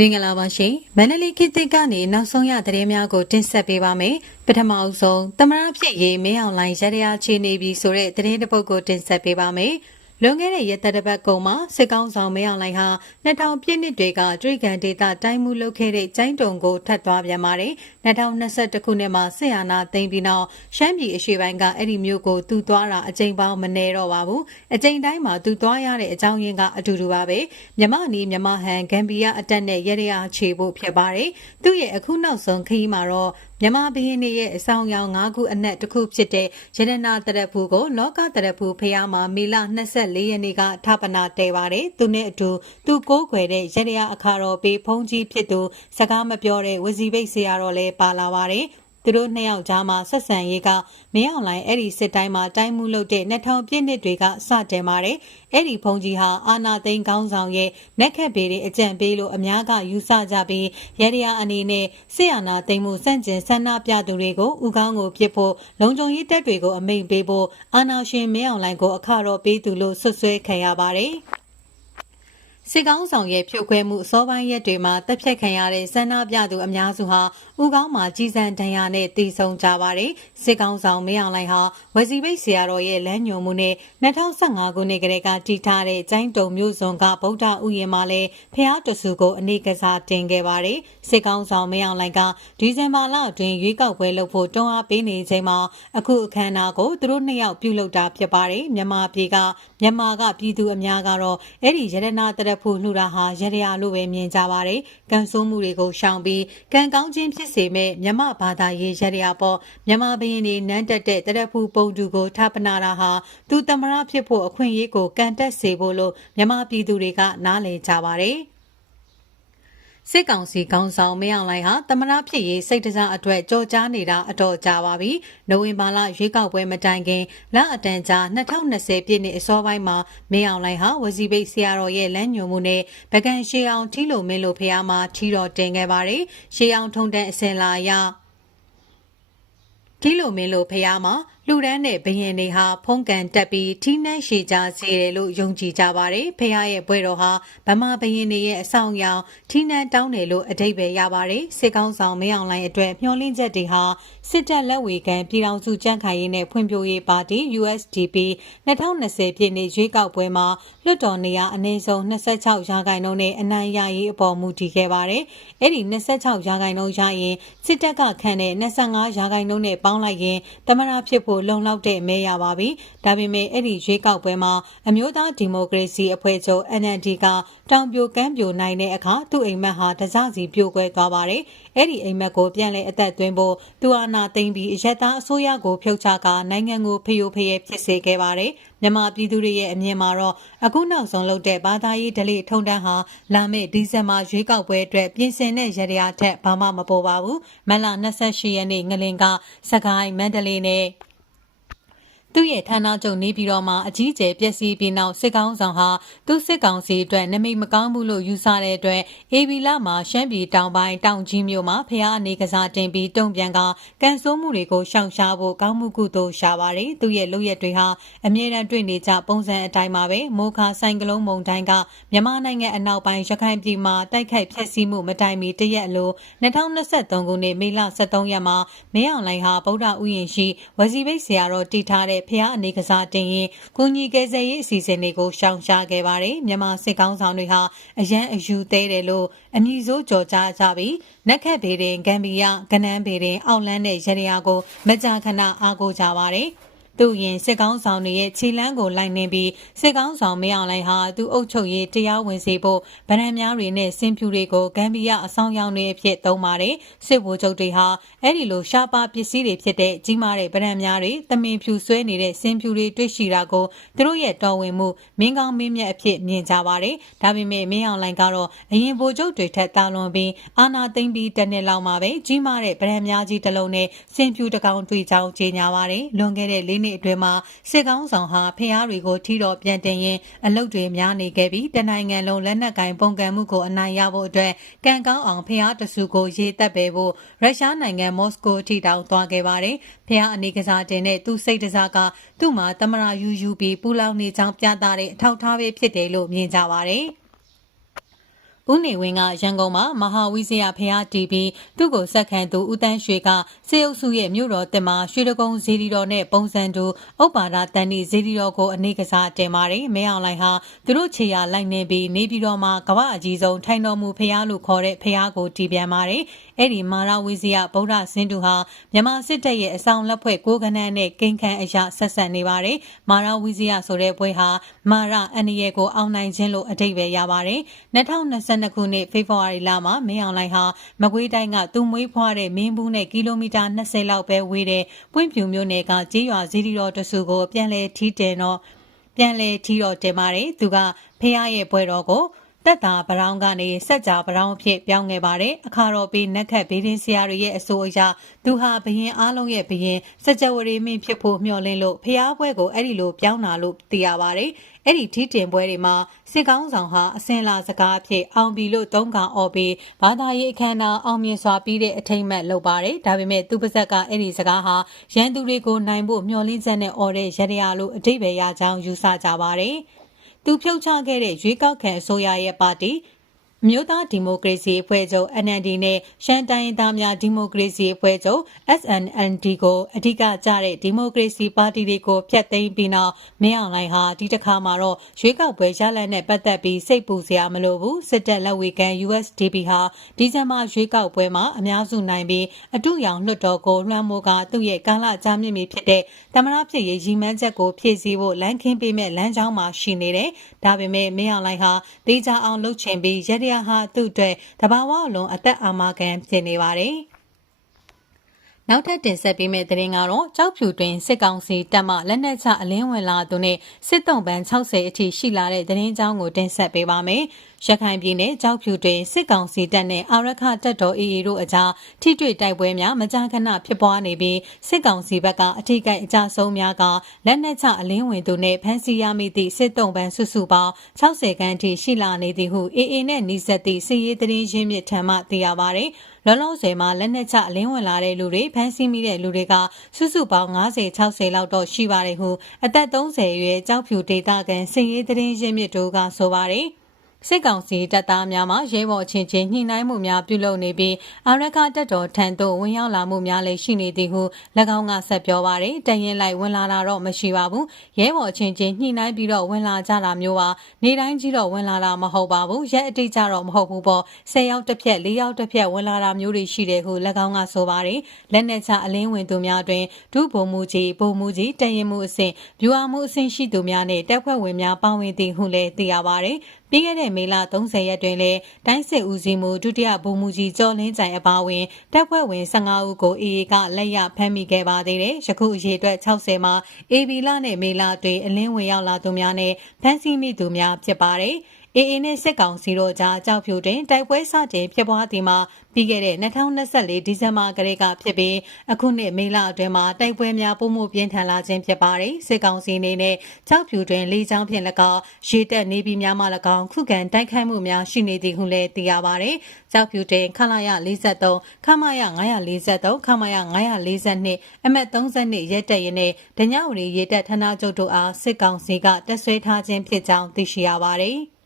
မင်္ဂလာပါရှင်မန္တလေးခေတ်သစ်ကနေနောက်ဆုံးရသတင်းများကိုတင်ဆက်ပေးပါမယ်ပထမအဆုံးသမရဖြစ်ရေးမင်းအောင်လိုင်းရရချေနေပြီဆိုတဲ့သတင်းတစ်ပုဒ်ကိုတင်ဆက်ပေးပါမယ် လွန်ခဲ့တဲ့ရက်သက်ပတ်ကုံမှာစစ်ကောင်းဆောင်မင်းအောင်လှိုင်ဟာ2000ပြည့်နှစ်တွေကကျွေးကန်ဒေတာတိုင်းမှုလုပ်ခဲ့တဲ့ကျိုင်းတုံကိုထပ်သွားပြန်ပါတယ်2021ခုနှစ်မှာစစ်အာဏာသိမ်းပြီးနောက်ရှမ်းပြည်အရှေ့ပိုင်းကအဲ့ဒီမျိုးကိုသူသွားတာအကြိမ်ပေါင်းမနေတော့ပါဘူးအကြိမ်တိုင်းမှာသူသွားရတဲ့အကြောင်းရင်းကအတူတူပါပဲမြမနီမြမဟန်ဂမ်ဘီယာအတက်နဲ့ရရရချေဖို့ဖြစ်ပါတယ်သူ့ရဲ့အခုနောက်ဆုံးခရီးမှာတော့မြန်မာဘီရင်ရဲ့အဆောင်ရောင်၅ခုအနက်တစ်ခုဖြစ်တဲ့ရတနာတရဖူကိုလောကတရဖူဖះမှာမေလ24ရက်နေ့ကထပ်ပနာတဲပါတယ်သူနဲ့အတူသူကိုးခွေတဲ့ရရအခါတော်ပေးဖုံးကြီးဖြစ်သူစကားမပြောတဲ့ဝစီဘိတ်ဆရာတော်လည်းပါလာပါတယ် သူတို့နှစ်ယောက်ကြားမှာဆက်ဆံရေးကမင်းအောင်လိုင်းအဲ့ဒီစစ်တိုင်းမှာတိုင်းမှုလုပ်တဲ့2000ပြည့်နှစ်တွေကစတင်ပါတယ်။အဲ့ဒီဖုန်ကြီးဟာအာနာသိန်းကောင်းဆောင်ရဲ့နက်ခက်ပေတွေအကြံပေးလို့အများကယူဆကြပြီးရရယာအနေနဲ့စစ်အာဏာသိမ်းမှုစန့်ကျင်ဆန္ဒပြသူတွေကိုဥကောင်းကိုပြစ်ဖို့လုံခြုံရေးတပ်တွေကိုအမိန့်ပေးဖို့အာဏာရှင်မင်းအောင်လိုင်းကိုအခါတော်ပေးသူလို့ဆွဆွဲခံရပါတယ်။ စစ်ကောင်းဆောင်ရဲ့ဖြုတ်ခွဲမှုအစောပိုင်းရက်တွေမှာတပ်ဖြတ်ခံရတဲ့ဆန္ဒပြသူအများစုဟာဥကောင်းမှာကြီးစံဒဏ်ရာနဲ့တည်ဆုံကြပါတယ်။စစ်ကောင်းဆောင်မင်းအောင်လှိုင်ဟာဝစီဘိတ်ဆရာတော်ရဲ့လမ်းညွှန်မှုနဲ့2015ခုနှစ်ကတည်းကတည်ထားတဲ့ကျိုင်းတုံမျိုးစုံကဗုဒ္ဓဥယျာဉ်မှာလည်းဖျားတဆူကိုအနေကစားတင်ခဲ့ပါတယ်။စစ်ကောင်းဆောင်မင်းအောင်လှိုင်ကဒီဇင်ဘာလအတွင်းရွေးကောက်ပွဲလုပ်ဖို့တွန်းအားပေးနေချိန်မှာအခုအခမ်းအနားကိုသူတို့နှစ်ယောက်ပြုလုပ်တာဖြစ်ပါတယ်။မြန်မာပြည်ကမြန်မာကပြည်သူအများကတော့အဲ့ဒီရတနာတရဖူလှူတာဟာရရလို့ပဲမြင်ကြပါတယ်။ကန်ဆိုးမှုတွေကိုရှောင်ပြီးကံကောင်းခြင်းဖြစ်စေမဲ့မြမဘာသာရေးရရပေါ်မြမဘရင်နေနန်းတက်တဲ့တရဖူပုံတူကိုထပ်ပနာတာဟာသူတမရဖြစ်ဖို့အခွင့်အရေးကိုကန်တက်စေဖို့လို့မြမပြည်သူတွေကနားလည်ကြပါတယ်။ စစ်ကောင်စီခေါင်းဆောင်မင်းအောင်လှိုင်ဟာတမနာဖြစ်ရေးစိတ်တစားအတွက်ကြော်ကြားနေတာအတော်ကြာပါပြီ။နိုဝင်ဘာလရွေးကောက်ပွဲမတိုင်ခင်လအတန်ကြာ2020ပြည့်နှစ်အစောပိုင်းမှာမင်းအောင်လှိုင်ဟာဝစီဘိတ်ဆရာတော်ရဲ့လမ်းညွှန်မှုနဲ့ပကံရှေအောင်ထီလိုမင်းလိုဖះမှာထီတော်တင်ခဲ့ပါတယ်။ရှေအောင်ထုံတန်းအစင်လာရ ထီလိုမင်းလိုဖះမှာလူဒန်းနဲ့ဘယင်တွေဟာဖုံးကန်တက်ပြီးထီးနှန်းရှည်ကြစေတယ်လို့ယုံကြည်ကြပါတယ်။ဖះရဲ့ဘွဲတော်ဟာဗမာဘယင်တွေရဲ့အဆောင်ရောင်ထီးနှန်းတောင်းတယ်လို့အတိတ်ပဲရပါတယ်။စစ်ကောင်းဆောင်မင်းအောင်လှိုင်အတွက်မျှော်လင့်ချက်တွေဟာစစ်တပ်လက်ဝေခံပြည်ထောင်စုကြံ့ခိုင်ရေးနဲ့ဖွံ့ဖြိုးရေးပါတီ USDP 2020ပြည့်နှစ်ရွေးကောက်ပွဲမှာလွှတ်တော်နေရာအနည်းဆုံး26ရာခိုင်နှုန်းနဲ့အနိုင်ရရေးအပေါ်မူတည်ခဲ့ပါတယ်။အဲ့ဒီ26ရာခိုင်နှုန်းရရင်စစ်တပ်ကခန့်တဲ့25ရာခိုင်နှုန်းနဲ့ပေါင်းလိုက်ရင်တမရဖြစ်ဖို့လုံလောက်တဲ့မဲရပါပြီ။ဒါပေမဲ့အဲ့ဒီရွေးကောက်ပွဲမှာအမျိုးသားဒီမိုကရေစီအဖွဲ့ချုပ် NLD ကတောင်ပြိုကမ်းပြိုနိုင်တဲ့အခါသူ့အိမ်မက်ဟာတစစီပြိုကွဲသွားပါတယ်။အဲ့ဒီအိမ်မက်ကိုပြန်လဲအသက်သွင်းဖို့သူအာဏာသိမ်းပြီးအရက်သားအစိုးရကိုဖြုတ်ချကနိုင်ငံကိုဖျို့ဖျဲဖြစ်စေခဲ့ပါတယ်။ မြန်မာပြည်သူတွေရဲ့အမြင်မှာတော့အခုနောက်ဆုံးလုပ်တဲ့ဘာသာရေးဒလိထုံတန်းဟာလာမယ့်ဒီဇင်ဘာရွေးကောက်ပွဲအတွက်ပြင်ဆင်တဲ့ရရထက်ဘာမှမပေါ်ပါဘူး။မလ28ရက်နေ့ငလင်ကစကိုင်းမန္တလေးနဲ့ သူ့ရဲ့ဌာနချုပ်နေပြည်တော်မှာအကြီးအကျယ်ပျက်စီးပြီးနောက်စစ်ကောင်းဆောင်ဟာသူ့စစ်ကောင်စီအတွက်နမိတ်မကောင်းဘူးလို့ယူဆတဲ့အတွက်အေဘီလာမှာရှမ်းပြည်တောင်ပိုင်းတောင်ကြီးမြို့မှာဖျားအနေကစားတင်ပြီးတုံ့ပြန်ကကန်ဆိုးမှုတွေကိုရှောင်ရှားဖို့ကောင်းမှုကုသိုလ်ရှာပါတယ်သူ့ရဲ့လုပ်ရက်တွေဟာအမြဲတမ်းတွေ့နေကြပုံစံအတိုင်းပါပဲမိုခါဆိုင်ကလုံးမုန်တိုင်းကမြန်မာနိုင်ငံအနောက်ပိုင်းရခိုင်ပြည်မှာတိုက်ခိုက်ဖျက်ဆီးမှုမတိုင်မီတရက်အလို2023ခုနှစ်မေလ23ရက်မှာမင်းအောင်လှိုင်ဟာဗုဒ္ဓဥယျာဉ်ရှိဝစီဘိတ်ဆရာတော်တည်ထားတဲ့ဖျားအနေကစားတင်ရင်ကုညီကယ်ဆယ်ရေးအစီအစဉ်တွေကိုရှောင်ရှားခဲ့ပါတယ်မြန်မာစစ်ကောင်းဆောင်တွေဟာအရန်အယူသေးတယ်လို့အမည်ဆိုးကြော်ကြားကြပြီးနက်ခတ်ဘေဒင်ဂမ်ဘီယာကနန်းဘေဒင်အောက်လန်းနဲ့ရရယာကိုမကြာခဏအားကိုးကြပါတယ်။ သူရင်စစ်ကောင်းဆောင်တွေရဲ့ခြေလမ်းကိုလိုက်နေပြီးစစ်ကောင်းဆောင်မင်းအောင်လှိုင်ဟာသူအုပ်ချုပ်ရေးတရားဝင်စေဖို့ဗရန်များတွေနဲ့စင်ဖြူတွေကိုဂမ်ဘီယာအဆောင်ရောင်တွေအဖြစ်သုံးပါတယ်စစ်ဗိုလ်ချုပ်တွေဟာအဲ့ဒီလိုရှားပါပစ္စည်းတွေဖြစ်တဲ့ကြီးမားတဲ့ဗရန်များတွေတမင်ဖြူဆွဲနေတဲ့စင်ဖြူတွေတွေ့ရှိတာကိုသူတို့ရဲ့တော်ဝင်မှုမင်းကောင်းမင်းမြတ်အဖြစ်မြင်ကြပါတယ်ဒါပေမဲ့မင်းအောင်လှိုင်ကတော့အရင်ဗိုလ်ချုပ်တွေထက်တာလွန်ပြီးအာနာသိမ့်ပြီးတနေ့လောက်မှာပဲကြီးမားတဲ့ဗရန်များကြီးတစ်လုံးနဲ့စင်ဖြူတကောင်တွေ့ကြောင်းကြေညာပါတယ်လွန်ခဲ့တဲ့လေးနှစ်အတွင်းမှာစစ်ကောင်းဆောင်ဟာဖျားတွေကိုထီတော်ပြန်တင်ရင်အလုတ်တွေများနေခဲ့ပြီးတနိုင်ငံလုံးလက်နက်ကင်ပုံကံမှုကိုအနိုင်ရဖို့အတွက်ကံကောင်းအောင်ဖျားတစုကိုရေတက်ပေဖို့ရုရှားနိုင်ငံမော်စကိုထိတောင်သွားခဲ့ပါတယ်ဖျားအနေကစားတင်တဲ့သူစိတ်တစားကသူ့မှာတမရာယူယူပြီးပူလောင်နေကြောင်းပြသတဲ့အထောက်ထားပဲဖြစ်တယ်လို့မြင်ကြပါတယ် ဦးနေဝင်းကရန်ကုန်မှာမဟာဝိဇယဖျားတီးပြီးသူ့ကိုဆက်ခံသူဦးတန်းရွှေကစေအုပ်စုရဲ့မြို့တော်တင်မှာရွှေတကုံဇီဒီတော်နဲ့ပုံစံတူဥပ္ပါဒတန်နီဇီဒီတော်ကိုအနေကစားတင်ပါတယ်မဲအောင်လိုင်ဟာသူတို့ခြေရလိုက်နေပြီးနေပြည်တော်မှာကမ္ဘာအကြီးဆုံးထိုင်တော်မူဖျားလို့ခေါ်တဲ့ဖျားကိုတီးပြန်ပါတယ် အဲ့ဒီမာရဝိဇယဗုဒ္ဓစင်တူဟာမြန်မာစစ်တပ်ရဲ့အဆောင်လက်ဖွဲ့ကိုကနန်းနဲ့ကိန်းခန်းအရာဆက်ဆက်နေပါတယ်မာရဝိဇယဆိုတဲ့ပွဲဟာမာရအန်ဒီရဲ့ကိုအောင်နိုင်ခြင်းလို့အထိပ္ပယ်ရပါတယ်2022ခုနှစ်ဖေဖော်ဝါရီလမှာမင်းအောင်လှိုင်ဟာမကွေးတိုင်းကသူမွေးဖွားတဲ့မင်းဘူးနဲ့ကီလိုမီတာ20လောက်ပဲဝေးတဲ့ပွင့်ဖြူမြို့နယ်ကကြေးရွာဇီဒီတော်တဆူကိုပြန်လဲထီးတင်တော့ပြန်လဲထီးတော်တင်ပါတယ်သူကဖះရဲ့ပွဲတော်ကို တက်တာဗရောင်းကနေစက်ကြာဗရောင်းအဖြစ်ပြောင်းခဲ့ပါတယ်အခါတော်ပြီးနက်ခတ်ဘေးဒင်းဆရာတွေရဲ့အဆိုအရသူဟာဘရင်အားလုံးရဲ့ဘရင်စကြဝဠာမင်းဖြစ်ဖို့မျှော်လင့်လို့ဖျားပွဲကိုအဲ့ဒီလိုပြောင်းလာလို့သိရပါတယ်အဲ့ဒီထီးတင်ပွဲတွေမှာစစ်ကောင်းဆောင်ဟာအစင်လာစကားအဖြစ်အောင်ပြီလို့သုံးကောင်អော်ပြီးဘာသာရေးအခမ်းအနားအောင်မြင်စွာပြီးတဲ့အထိမ့်မှတ်လုပ်ပါတယ်ဒါပေမဲ့သူပါဇက်ကအဲ့ဒီစကားဟာရန်သူတွေကိုနိုင်ဖို့မျှော်လင့်ချက်နဲ့អော်တဲ့ရရလို့အတိတ်ပဲရကြောင်းယူဆကြပါတယ် သူဖြုတ်ချခဲ့တဲ့ရွေးကောက်ခံအစိုးရရဲ့ပါတီ မြို့သားဒီမိုကရေစီအဖွဲ့ချုပ် NLD နဲ့ရှမ်းတိုင်းသားများဒီမိုကရေစီအဖွဲ့ချုပ် SNND ကိုအဓိကကျတဲ့ဒီမိုကရေစီပါတီတွေကိုဖျက်သိမ်းပြီးနောက်မင်းအောင်လှိုင်ဟာဒီတစ်ခါမှာတော့ရွေးကောက်ပွဲရလဒ်နဲ့ပတ်သက်ပြီးစိတ်ပူစရာမလိုဘူးစစ်တပ်လက်ဝေခံ USDP ဟာဒီဇင်ဘာရွေးကောက်ပွဲမှာအများစုနိုင်ပြီးအတူရောင်လွှတ်တော်ကိုလွှမ်းမိုးကသူ့ရဲ့ကာလကြာမြင့်မီဖြစ်တဲ့သမရဖြစ်ရေးရည်မှန်းချက်ကိုဖြည့်ဆည်းဖို့လမ်းခင်းပေးမဲ့လမ်းကြောင်းမှာရှိနေတယ်။ဒါပေမဲ့မင်းအောင်လှိုင်ဟာတေးကြအောင်လှုပ်ချင်ပြီးရရဟာသူ့အတွက်တဘာဝအလုံးအသက်အာမခံဖြစ်နေပါတယ်။နောက်ထပ်တင်ဆက်ပေးမယ့်သတင်းကတော့ကြောက်ဖြူတွင်စစ်ကောင်စီတပ်မှလက်နက်ချအလင်းဝင်လာသူနဲ့စစ်တုံးပန်း60အထိရှိလာတဲ့သတင်းကြောင်းကိုတင်ဆက်ပေးပါမယ်။ရခိုင်ပြည်နယ်ကြောက်ဖြူတွင်စစ်ကောင်စီတပ်နဲ့အာရခတပ်တော် AA တို့အကြားထိတွေ့တိုက်ပွဲများမကြာခဏဖြစ်ပွားနေပြီးစစ်ကောင်စီဘက်ကအထိကိအကြဆုံးများကလက်နက်ချအလင်းဝင်သူနဲ့ဖမ်းဆီးရမိသည့်စစ်တုံးပန်းစုစုပေါင်း60ခန်းထိရှိလာနေသည်ဟု AA နဲ့နှိစက်သည့်စစ်ရေးသတင်းရင်းမြစ်ထံမှသိရပါဗျ။လောလောဆယ်မှာလက်နက်ချအလင်းဝင်လာတဲ့လူတွေဖမ်းဆီးမိတဲ့လူတွေကစုစုပေါင်း90 60လောက်တော့ရှိပါတယ်ဟုအသက်30အရွယ်ကြောက်ဖြူဒေတာကန်စင်ရေးသတင်းရင်းမြစ်တို့ကဆိုပါတယ်။ စစ်ကောင်စီတပ်သားများမှရဲဘော်ချင်းချင်းညှိနှိုင်းမှုများပြုလုပ်နေပြီးအာရခတပ်တော်ထံသို့ဝင်ရောက်လာမှုများလည်းရှိနေသည်ဟု၎င်းကဆက်ပြောပါရယ်တရင်လိုက်ဝင်လာတာတော့မရှိပါဘူးရဲဘော်ချင်းချင်းညှိနှိုင်းပြီးတော့ဝင်လာကြတာမျိုးပါနေတိုင်းကြီးတော့ဝင်လာတာမဟုတ်ပါဘူးရဲအတိတ်ကြတော့မဟုတ်ဘူးပေါ့၁၀ယောက်တစ်ဖြက်၄ယောက်တစ်ဖြက်ဝင်လာတာမျိုးတွေရှိတယ်ဟု၎င်းကဆိုပါရယ်လက်နက်ချအလင်းဝင်သူများတွင်ဒုဗိုလ်မှူးကြီးဗိုလ်မှူးကြီးတရင်မှုအဆင့်ဗျူဟာမှုအဆင့်ရှိသူများနဲ့တပ်ဖွဲ့ဝင်များပါဝင်သည်ဟုလည်းသိရပါရယ်ပြီးခဲ့တဲ့မေလ30ရက်တွင်လည်းတိုင်းစစ်ဦးစီးမှုဒုတိယဗိုလ်မှူးကြီးကျော်လင်းကြိုင်အပါအဝင်တပ်ဖွဲ့ဝင်15ဦးကို AA ကလက်ရဖမ်းမိခဲ့ပါသေးတယ်။ယခုအရေအတွက်60မှာ AB လနဲ့မေလတွင်အလင်းဝင်ရောက်လာသူများနဲ့ဖမ်းဆီးမိသူများဖြစ်ပါတယ်။ AA နဲ့စစ်ကောင်စီတို့ကြားကြောက်ဖြူတွင်တိုက်ပွဲစတင်ဖြစ်ပွားသည်မှာပြီးခဲ့တဲ့2024ဒီဇင်ဘာကလေးကဖြစ်ပြီးအခုနှစ်မေလအတွင်းမှာတိုက်ပွဲများပုံမှုပြင်းထန်လာခြင်းဖြစ်ပါတယ်စစ်ကောင်စီအနေနဲ့ကြောက်ဖြူတွင်လေးချောင်းဖြင့်၎င်းရေတက်နေပြီးများမှ၎င်းခုခံတိုက်ခိုက်မှုများရှိနေသည်ဟုလည်းသိရပါတယ်ကြောက်ဖြူတွင်ခလာရ43ခမရ943ခမရ942အမတ်32ရဲတက်ရင်နဲ့ဒညဝရီရဲတက်ဌာနချုပ်တို့အားစစ်ကောင်စီကတက်ဆွဲထားခြင်းဖြစ်ကြောင်းသိရှိရပါတယ်